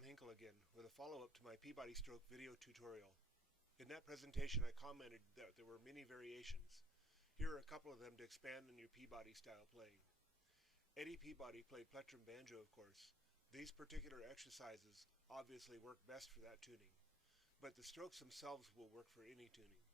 Hinkle again with a follow-up to my Peabody stroke video tutorial. In that presentation I commented that there were many variations. Here are a couple of them to expand on your Peabody style playing. Eddie Peabody played plectrum banjo, of course. These particular exercises obviously work best for that tuning, but the strokes themselves will work for any tuning.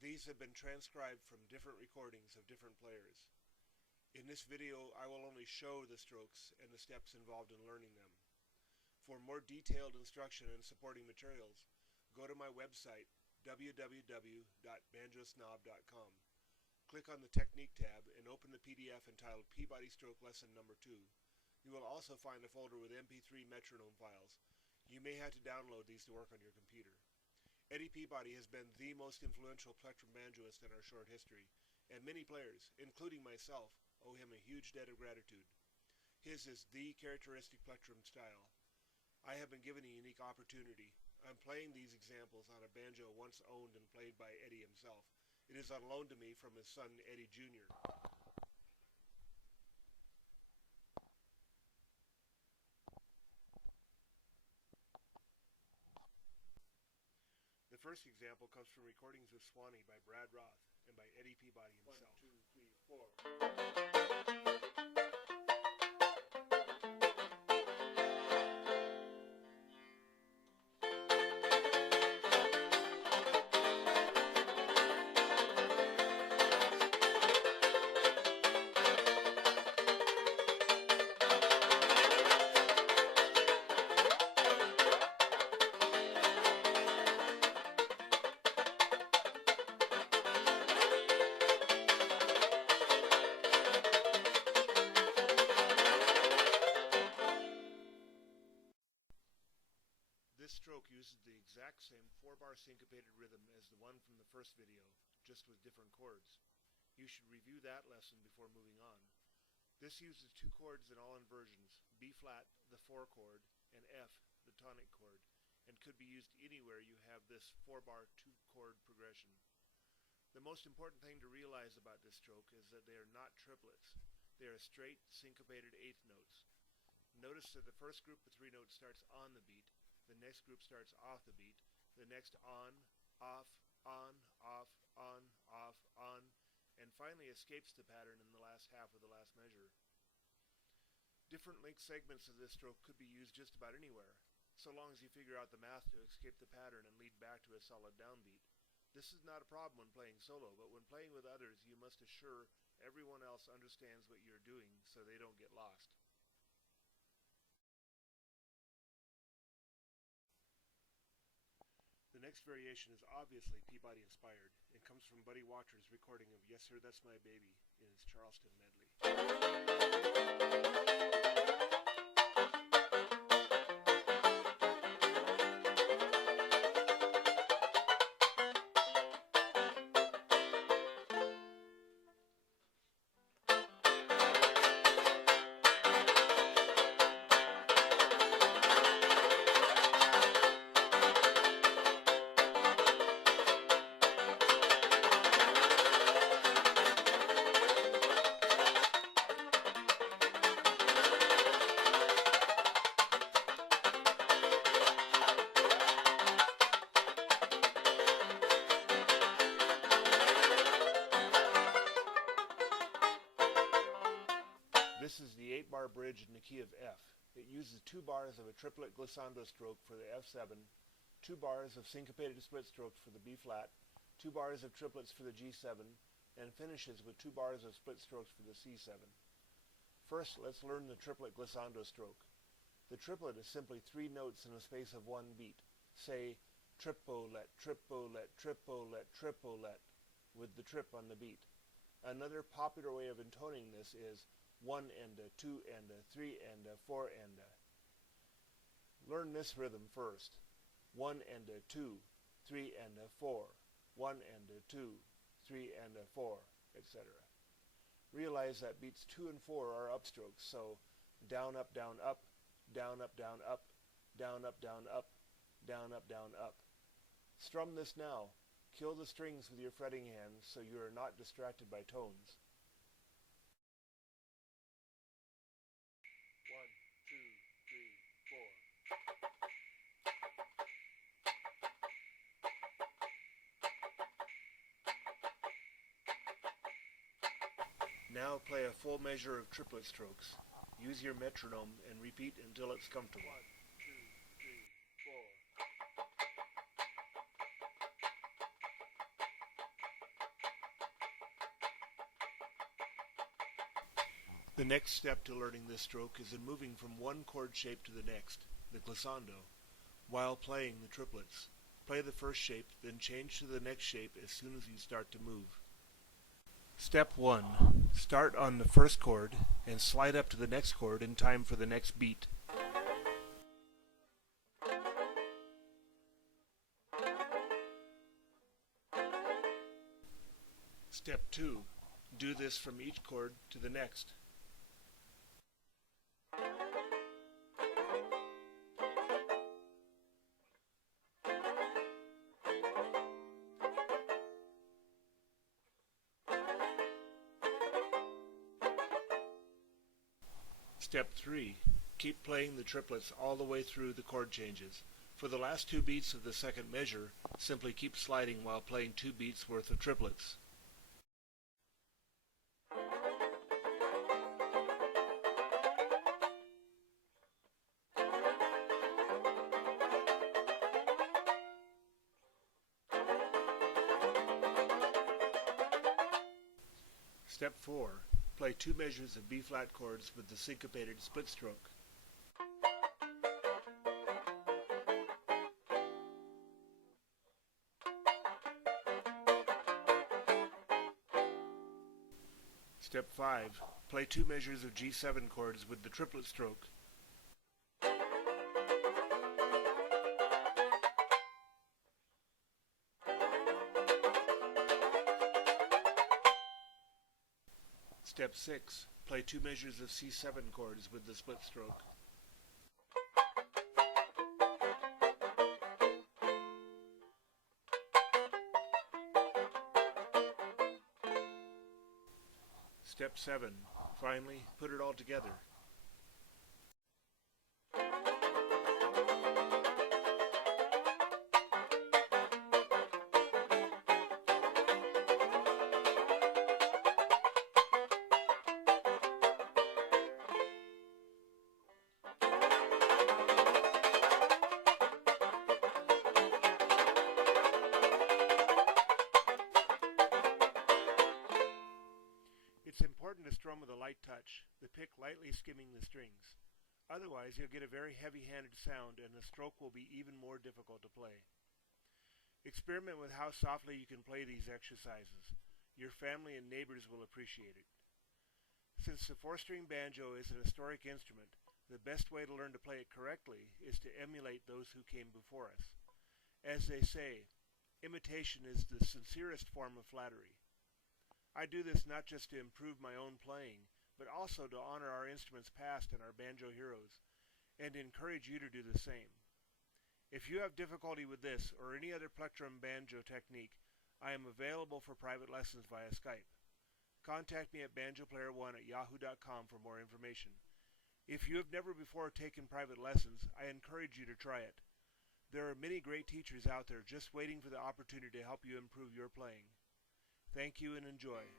These have been transcribed from different recordings of different players. In this video I will only show the strokes and the steps involved in learning them. For more detailed instruction and supporting materials, go to my website www.banjosnob.com. Click on the Technique tab and open the PDF entitled Peabody Stroke Lesson Number 2. You will also find a folder with MP3 metronome files. You may have to download these to work on your computer. Eddie Peabody has been the most influential plectrum banjoist in our short history, and many players, including myself, owe him a huge debt of gratitude. His is the characteristic plectrum style. I have been given a unique opportunity. I'm playing these examples on a banjo once owned and played by Eddie himself. It is on loan to me from his son Eddie Jr. The first example comes from recordings of Swanee by Brad Roth and by Eddie Peabody himself. 1, 2, 3, 4. This stroke uses the exact same 4-bar syncopated rhythm as the one from the first video, just with different chords. You should review that lesson before moving on. This uses 2 chords in all inversions, B flat, the 4 chord, and F, the tonic chord, and could be used anywhere you have this 4-bar 2-chord progression. The most important thing to realize about this stroke is that they are not triplets. They are straight, syncopated eighth notes. Notice that the first group of 3 notes starts on the beat, the next group starts off the beat, the next on, off, on, off, on, off, on, and finally escapes the pattern in the last half of the last measure. Different length segments of this stroke could be used just about anywhere, so long as you figure out the math to escape the pattern and lead back to a solid downbeat. This is not a problem when playing solo, but when playing with others, you must assure everyone else understands what you're doing so they don't get lost. The next variation is obviously Peabody inspired and comes from Buddy Watcher's recording of Yes Sir That's My Baby in his Charleston medley. This is the 8-bar bridge in the key of F. It uses 2 bars of a triplet glissando stroke for the F7, 2 bars of syncopated split strokes for the B flat, 2 bars of triplets for the G7, and finishes with 2 bars of split strokes for the C7. First, let's learn the triplet glissando stroke. The triplet is simply 3 notes in the space of 1 beat. Say tripolet, tripolet, tripolet, tripolet, with the trip on the beat. Another popular way of intoning this is one and a, two and a, three and a, four and a. Learn this rhythm first. One and a, two, three and a, four. One and a, two, three and a, four, etc. Realize that beats 2 and 4 are upstrokes, so down, up, down, up, down, up, down, up, down, up, down, up, down, up, down, up. Strum this now. Kill the strings with your fretting hands so you are not distracted by tones. 1, 2, 3, 4. Now play a full measure of triplet strokes. Use your metronome and repeat until it's comfortable. 1, 2, 3, 4. The next step to learning this stroke is in moving from one chord shape to the next, the glissando, while playing the triplets. Play the first shape, then change to the next shape as soon as you start to move. Step 1. Start on the first chord and slide up to the next chord in time for the next beat. Step 2. Do this from each chord to the next. Step 3. Keep playing the triplets all the way through the chord changes. For the last 2 beats of the second measure, simply keep sliding while playing 2 beats worth of triplets. Step 4. Play 2 measures of B-flat chords with the syncopated split stroke. Step 5. Play 2 measures of G7 chords with the triplet stroke. Step 6. Play 2 measures of C7 chords with the split stroke. Step 7. Finally, put it all together. It's important to strum with a light touch, the pick lightly skimming the strings. Otherwise, you'll get a very heavy-handed sound and the stroke will be even more difficult to play. Experiment with how softly you can play these exercises. Your family and neighbors will appreciate it. Since the 4-string banjo is an historic instrument, the best way to learn to play it correctly is to emulate those who came before us. As they say, imitation is the sincerest form of flattery. I do this not just to improve my own playing, but also to honor our instruments past and our banjo heroes, and encourage you to do the same. If you have difficulty with this or any other plectrum banjo technique, I am available for private lessons via Skype. Contact me at banjoplayer1@yahoo.com for more information. If you have never before taken private lessons, I encourage you to try it. There are many great teachers out there just waiting for the opportunity to help you improve your playing. Thank you and enjoy.